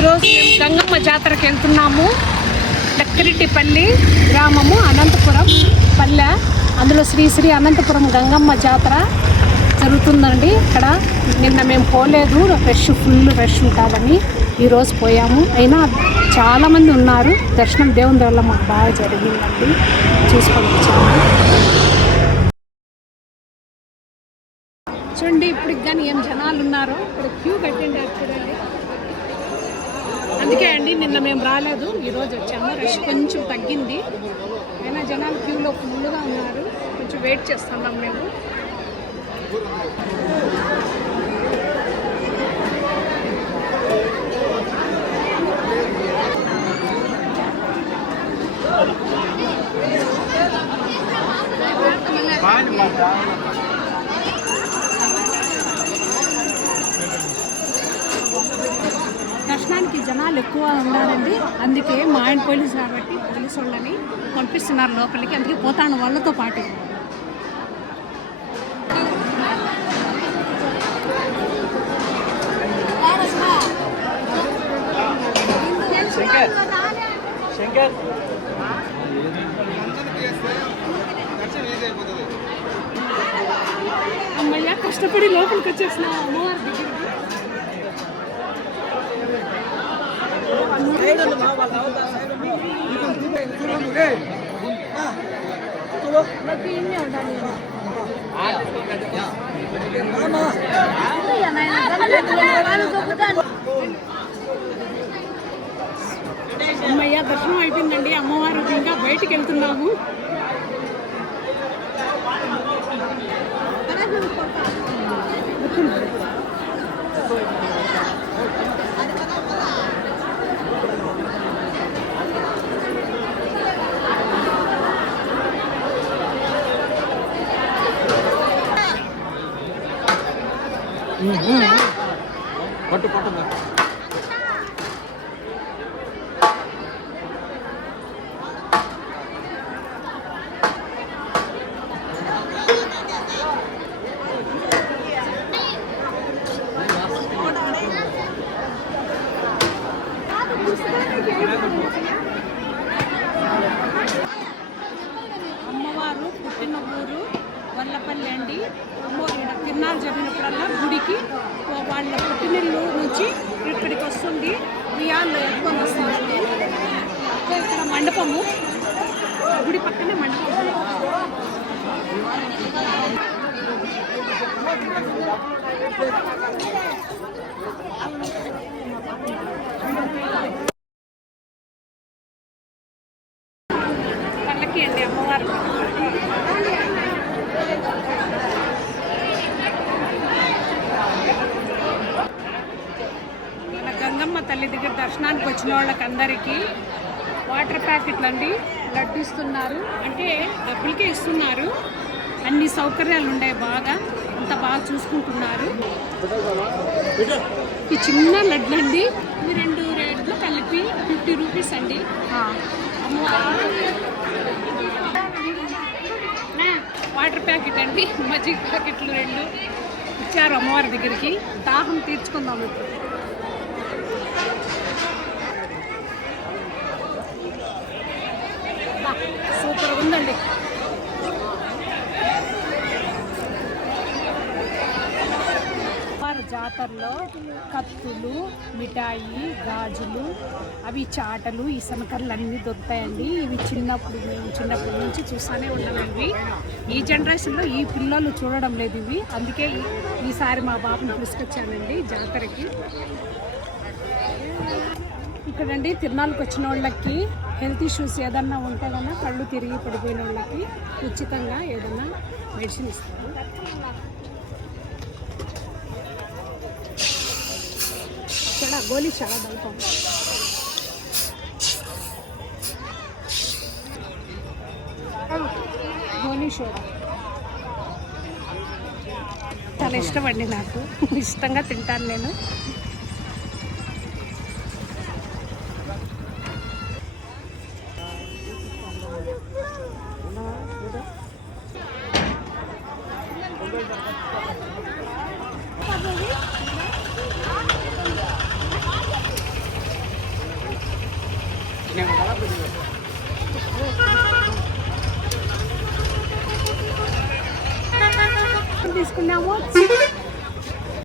ఈరోజు మేము గంగమ్మ జాతరకి వెళ్తున్నాము. లక్కిరెడ్డిపల్లి గ్రామము, అనంతపురం పల్లె. అందులో శ్రీ అనంతపురం గంగమ్మ జాతర జరుగుతుందండి. ఇక్కడ నిన్న మేము పోలేదు, ఫుల్ రష్ ఉంటుందని ఈరోజు పోయాము. అయినా చాలామంది ఉన్నారు. దర్శనం దేవుని వల్ల మాకు బాగా జరిగిందండి. చూసుకొని వచ్చాము. చూడండి ఇప్పటికి కానీ ఏం జనాలు ఉన్నారో. ఇక్కడ క్యూ కట్టిండారు చూడండి. అందుకే అండి నిన్న మేము రాలేదు, ఈరోజు వచ్చాము. రష్ కొంచెం తగ్గింది, అయినా జనాలు క్యూలో ఫుల్గా ఉన్నారు. కొంచెం వెయిట్ చేస్తున్నాం మేము. దర్శనానికి జనాలు ఎక్కువ ఉన్నారండి. అందుకే మా ఆయన పోలీసు కాబట్టి పోలీసు వాళ్ళని పంపిస్తున్నారు లోపలికి. అందుకే పోతాను వాళ్ళతో పాటు. అమ్మయ్య కష్టపడి లోపలికి వచ్చేసిన అమ్మవారి దగ్గర. అమ్మయ్య దర్శనం అయిపోయిందండి. అమ్మవారు ఇంకా బయటికి వెళ్తున్నాము. పట్టు పట్టు అమ్మవారు పుట్టిన ఊరు వల్లపల్లి అండి. ఇక్కడ తిరునాళ్ళు జరిగినప్పుడల్లా గుడికి వాళ్ళ పుట్టినిల్లు నుంచి ఇక్కడికి వస్తుంది. ఉయ్యాల్లో ఎత్తుకొని వస్తుందండి. ఇక్కడ మండపము, గుడి పక్కనే మండపం. పల్లకి అండి అమ్మవారు. మన గంగమ్మ తల్లి దగ్గర దర్శనానికి వచ్చిన వాళ్ళకి అందరికీ వాటర్ ప్యాకెట్లు అండి, లడ్డు ఇస్తున్నారు. అంటే డబ్బులకే ఇస్తున్నారు. అన్ని సౌకర్యాలు ఉన్నాయి, బాగా అంత బాగా చూసుకుంటున్నారు. ఈ చిన్న లడ్లు అండి, ఈ 2 రేట్లు కలిపి 50 రూపీస్ అండి. వాటర్ ప్యాకెట్ అండి, మజ్జిగ ప్యాకెట్లు 2 ఇచ్చారు అమ్మవారి దగ్గరికి. దాహం తీర్చుకుందాం ఇప్పుడు. సూపర్ ఉందండి. జాతరలో కత్తులు, మిఠాయి, గాజులు, అవి చాటలు, ఈ సనకర్లు అన్నీ దొరుకుతాయండి. ఇవి మేము చిన్నప్పటి నుంచి చూస్తూనే ఉన్నాం. ఇవి ఈ జనరేషన్లో ఈ పిల్లలు చూడడం లేదు ఇవి. అందుకే ఈసారి మా బాబుని తీసుకొచ్చానండి జాతరకి. ఇక్కడండి తిరునాళ్ళకి వచ్చిన వాళ్ళకి హెల్త్ ఇష్యూస్ ఏదన్నా ఉంటే కన్నా, కళ్ళు తిరిగి పడిపోయిన వాళ్ళకి ఉచితంగా ఏదన్నా మెడిసిన్ ఇస్తారు. గోలీ చాలా బలపం. గోలీ సోడా చాలా ఇష్టమండి, నాకు ఇష్టంగా తింటాను నేను. చేసుకున్నాము